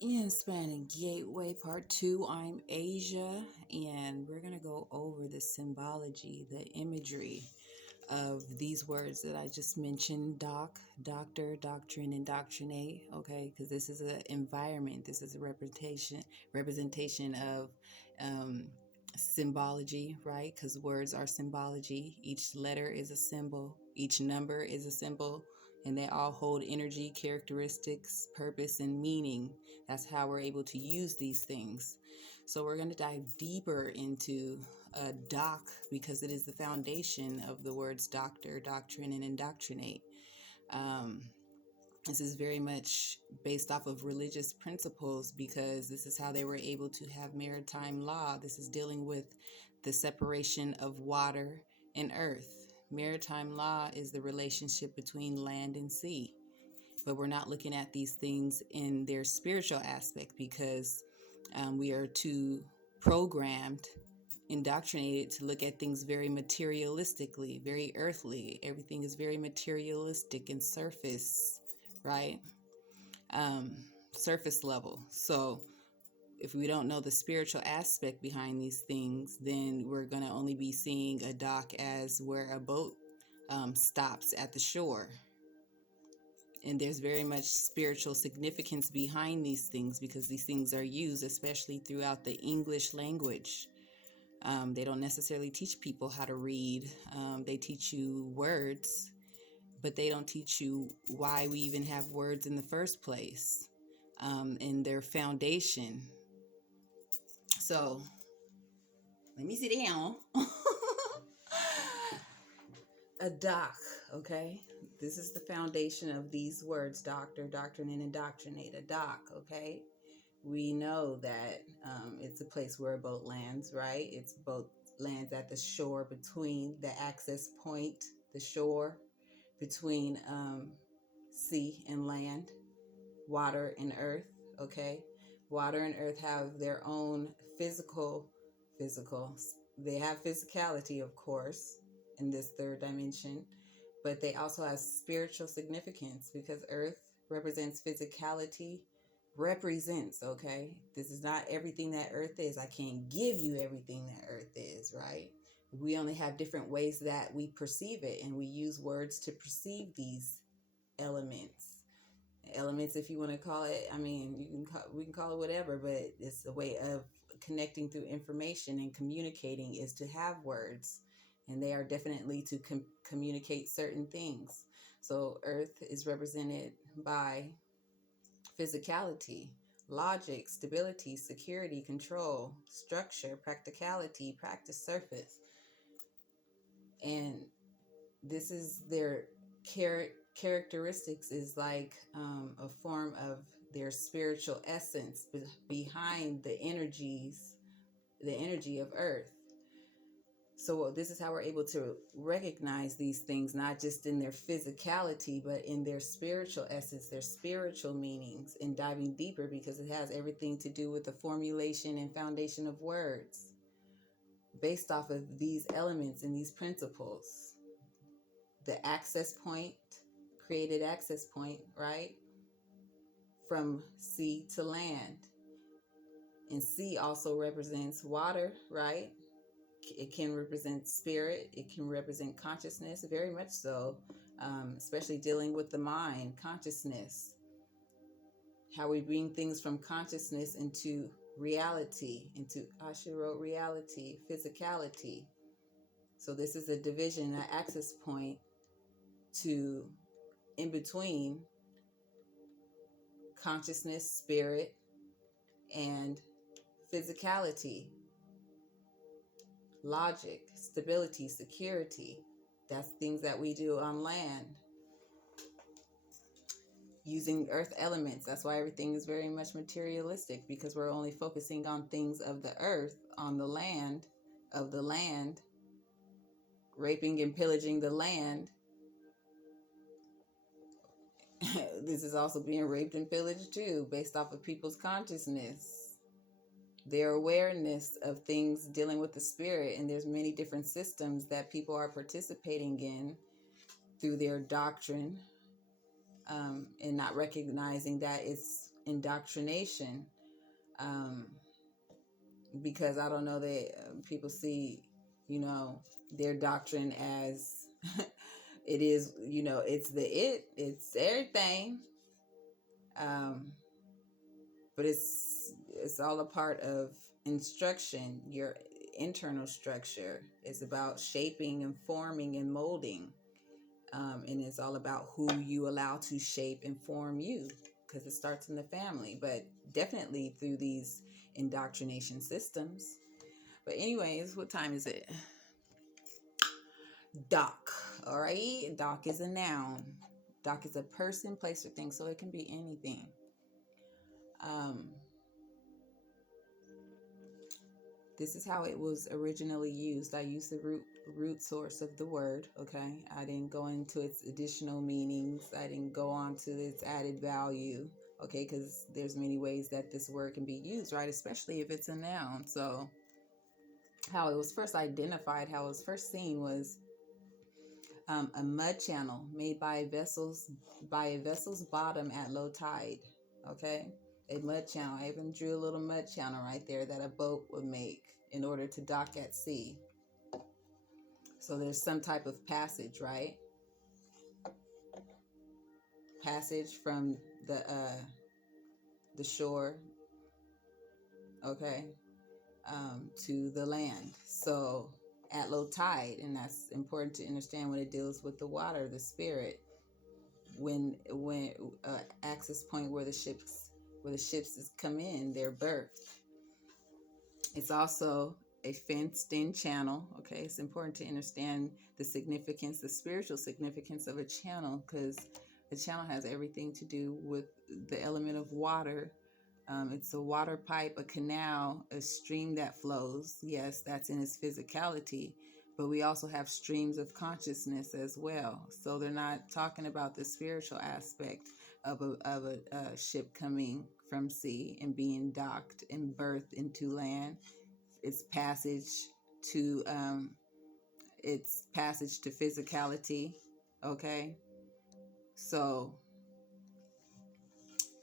In Spanning Gateway Part 2, I'm Asia, and we're going to go over the symbology, the imagery of these words that I just mentioned: doctor, doctrine, indoctrinate. Okay, because this is an environment, this is a representation of um, symbology, right? Because words are symbology. Each letter is a symbol, each number is a symbol, and they all hold energy, characteristics, purpose, and meaning. That's how we're able to use these things. So we're going to dive deeper into doc, because it is the foundation of the words doctor, doctrine, and indoctrinate. Um, this is very much based off of religious principles, because this is how they were able to have maritime law. This is dealing with the separation of water and earth. Maritime law is the relationship between land and sea. But we're not looking at these things in their spiritual aspect, because we are too programmed, indoctrinated to look at things very materialistically, very earthly. Everything is very materialistic and surface, right? Um, Surface level. So if we don't know the spiritual aspect behind these things, then we're going to only be seeing a dock as where a boat stops at the shore. And there's very much spiritual significance behind these things, because these things are used, especially throughout the English language. They don't necessarily teach people how to read. They teach you words, but they don't teach you why we even have words in the first place, and their foundation. So let me sit down. A doc, okay? This is the foundation of these words: doctor, doctrine, and indoctrinate. A dock, okay? We know that it's a place where a boat lands, right? It's boat lands at the shore, between the access point, the shore, between sea and land, water and earth, okay? Water and earth have their own physical, they have physicality, of course, in this third dimension, but they also have spiritual significance, because earth represents physicality, okay? This is not everything that earth is. I can't give you everything that earth is, right? We only have different ways that we perceive it, and we use words to perceive these elements, if you want to call it. I mean, we can call it whatever, but it's a way of connecting through information, and communicating is to have words, and they are definitely to communicate certain things. So earth is represented by physicality, logic, stability, security, control, structure, practicality, practice, surface. And this is their characteristics, is like a form of their spiritual essence behind the energy of earth. So this is how we're able to recognize these things, not just in their physicality, but in their spiritual essence, their spiritual meanings, and diving deeper, because it has everything to do with the formulation and foundation of words based off of these elements and these principles. The access point, created access point, right? From sea to land. And sea also represents water, right? It can represent spirit. It can represent consciousness, very much so, especially dealing with the mind, consciousness. How we bring things from consciousness into reality, into Asha wrote reality, physicality. So this is a division, an access point to in between consciousness, spirit, and physicality, logic, stability, security. That's things that we do on land using earth elements. That's why everything is very much materialistic, because we're only focusing on things of the earth, on the land, of the land, raping and pillaging the land. This is also being raped and pillaged too, based off of people's consciousness, their awareness of things dealing with the spirit. And there's many different systems that people are participating in through their doctrine, and not recognizing that it's indoctrination, because I don't know that people see, their doctrine as it is, it's everything. But it's all a part of instruction. Your internal structure is about shaping and forming and molding, and it's all about who you allow to shape and form you, because it starts in the family, but definitely through these indoctrination systems. But anyways, what time is it? Doc. All right, doc is a noun. Doc is a person, place, or thing, so it can be anything. This is how it was originally used. I used the root source of the word, okay? I didn't go into its additional meanings. I didn't go on to its added value, okay? Because there's many ways that this word can be used, right? Especially if it's a noun. So how it was first identified, how it was first seen was a mud channel made by a vessel's bottom at low tide, okay? A mud channel. I even drew a little mud channel right there that a boat would make in order to dock at sea. So there's some type of passage, right? Passage from the shore, okay, to the land. So at low tide, and that's important to understand when it deals with the water, the spirit. When access point where the ships come in, they're birthed. It's also a fenced-in channel. Okay, it's important to understand the significance, the spiritual significance of a channel, because a channel has everything to do with the element of water. It's a water pipe, a canal, a stream that flows. Yes, that's in its physicality, but we also have streams of consciousness as well. So they're not talking about the spiritual aspect of a ship coming from sea and being docked and birthed into land. Its passage to physicality. Okay, so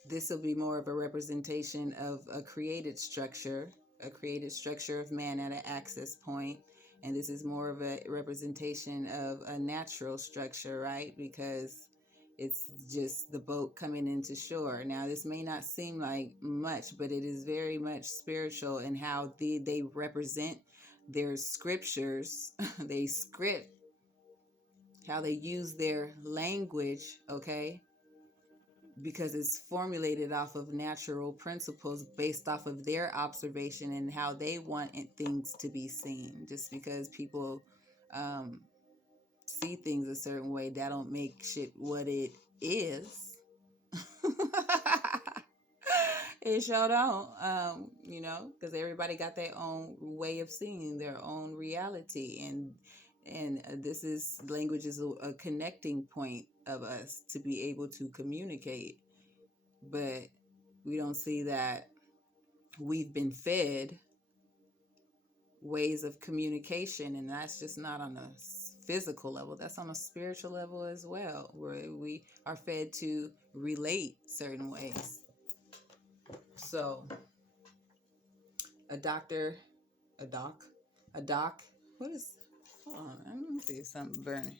this will be more of a representation of a created structure of man at an access point. And this is more of a representation of a natural structure, right? Because it's just the boat coming into shore. Now, this may not seem like much, but it is very much spiritual in how they represent their scriptures. They script how they use their language, okay? Because it's formulated off of natural principles based off of their observation and how they want things to be seen. Just because people see things a certain way, that don't make shit what it is. It sure don't, because everybody got their own way of seeing their own reality, and this is language is a connecting point of us to be able to communicate. But we don't see that we've been fed ways of communication, and that's just not on a physical level, that's on a spiritual level as well, where we are fed to relate certain ways. So a doc, what is, hold on, let me see if something burning.